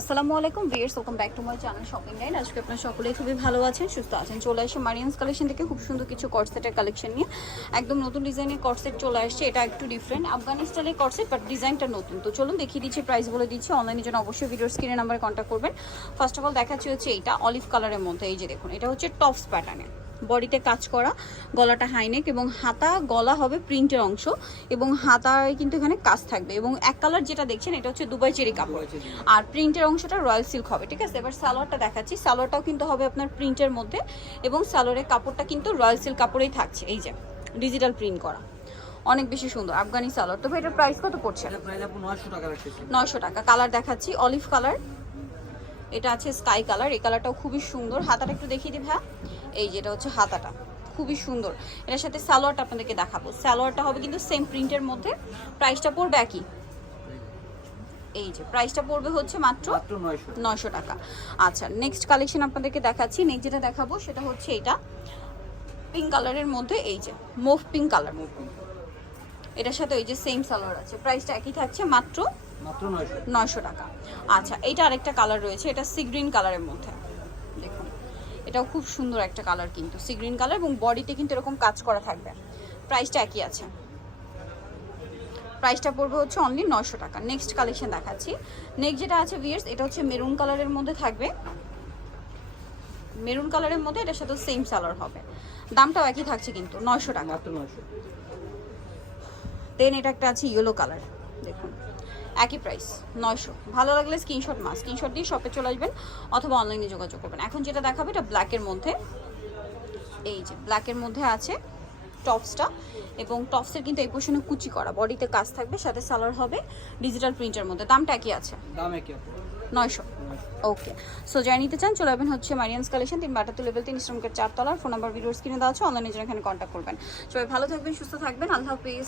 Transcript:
আসসালামু আলাইকুম viewers welcome back to my channel shopping guide আজকে আপনারা সকলেই খুবই ভালো আছেন, সুস্থ আছেন, চলে আসে মারিয়ান্স কালেকশন থেকে খুব সুন্দর কিছু কটসেটের কালেকশন নিয়ে। একদম নতুন ডিজাইনের কটসেট চলে আসছে, এটা একটু ডিফারেন্ট আফগানি স্টাইলের কটসেট বাট ডিজাইনটা নতুন। তো চলুন দেখিয়ে দিচ্ছি প্রাইস বলে দিচ্ছি। অনলাইনের জন্য অবশ্যই ভিডিওর স্ক্রিনের নাম্বারে কন্ট্যাক্ট করবেন। ফার্স্ট অফ অল দেখাচ্ছি হচ্ছে এটা অলিভ কালারের মধ্যে, এই যে দেখুন, এটা হচ্ছে টপস প্যাটার্নে বডিতে কাজ করা গলাটা হাইনেক এবং হাতা গলা হবে প্রিন্টের অংশ এবং হাতায় কিন্তু এখানে কাজ থাকবে এবং এক কালার যেটা দেখছেন এটা হচ্ছে দুবাই চেরি কাপড়। আর প্রিন্টের অংশটা রয়্যাল সিল্ক হবে ঠিক আছে? এবার সালোয়ারটা দেখাচ্ছি। সালোয়ারটাও কিন্তু হবে আপনার প্রিন্টের মধ্যে এবং সালোয়ারের কাপড়টা কিন্তু রয়্যাল সিল্ক কাপড়েই থাকছে এই যে ডিজিটাল প্রিন্ট করা। অনেক বেশি সুন্দর আফগানি সালোয়ার। তবে এটার প্রাইস কত পড়ছে? এটা প্রাইস আপু 900 টাকা রাখতেছি। নয়শো টাকা। কালার দেখাচ্ছি অলিভ কালার এটা আছে স্কাই কালার এই কালারটাও খুবই সুন্দর। হাতাটা একটু দেখিয়ে দিই হ্যাঁ এই যেটা হচ্ছে হাতাটা খুবই সুন্দর। এটার সাথে সালোয়ারটা আপনাদেরকে দেখাবো। সালোয়ারটা হবে কিন্তু সেম প্রিন্টের মধ্যে। প্রাইসটা পড়বে একই। এই যে প্রাইসটা পড়বে হচ্ছে মাত্র মাত্র 900 নয়শো টাকা। আচ্ছা নেক্সট কালেকশন আপনাদেরকে দেখাচ্ছি। নেক্সট যেটা দেখাবো সেটা হচ্ছে এটা। পিঙ্ক কালারের মধ্যে এই যে মুভ পিঙ্ক কালার এটার সাথে ওই যে সেম সালোয়ার আছে। প্রাইসটা একই থাকছে মাত্র মাত্র 900 নয়শো টাকা। আচ্ছা এটা আরেকটা কালার রয়েছে এটা সি গ্রিন কালারের মধ্যে। দেখুন এটাও খুব সুন্দর একটা কালার কিন্তু সি গ্রিন কালার এবং বডিতে কিন্তু এরকম কাজ করা থাকবে। প্রাইসটা একই আছে। প্রাইসটা পড়বে হচ্ছে অনলি নয়শো টাকা। নেক্সট কালেকশন দেখাচ্ছি। নেক্সট যেটা আছে ভিয়ার্স এটা হচ্ছে মেরুন কালারের মধ্যে থাকবে। মেরুন কালারের মধ্যে এটার সাথে সেম সালোয়ার হবে। দামটাও একই থাকছে কিন্তু নয়শো টাকা। মাত্র 900 দেন এটা একটা আছে ইয়েলো কালার দেখুন। একই প্রাইস নয়শো। ভালো লাগলে স্ক্রিনশট মাস স্ক্রিনশট দিয়ে শপে চলে আসবেন অথবা অনলাইনে যোগাযোগ করবেন। এখন যেটা দেখাবে এটা ব্ল্যাকের মধ্যে। এই যে ব্ল্যাকের মধ্যে আছে টপসটা এবং টপসের কিন্তু এই পোর্শনে কুচি করা। বডিতে কাজ থাকবে সাথে সালোয়ার হবে ডিজিটাল প্রিন্টের মধ্যে। দামটা একই আছে? দাম একই নয়শো। ওকে সো যাই নিতে চান চলে যাবেন হচ্ছে মারিয়ান্স কালেকশন তিন বাটাতে লেভেল তিন শ্রমিকের চারতলার ফোন নাম্বার ভিডিওর স্ক্রিনে দেওয়া আছে অনলাইনে জন্য এখানে কন্ট্যাক্ট করবেন। সবাই ভালো থাকবেন সুস্থ থাকবেন। আল্লাহ হাফিজ।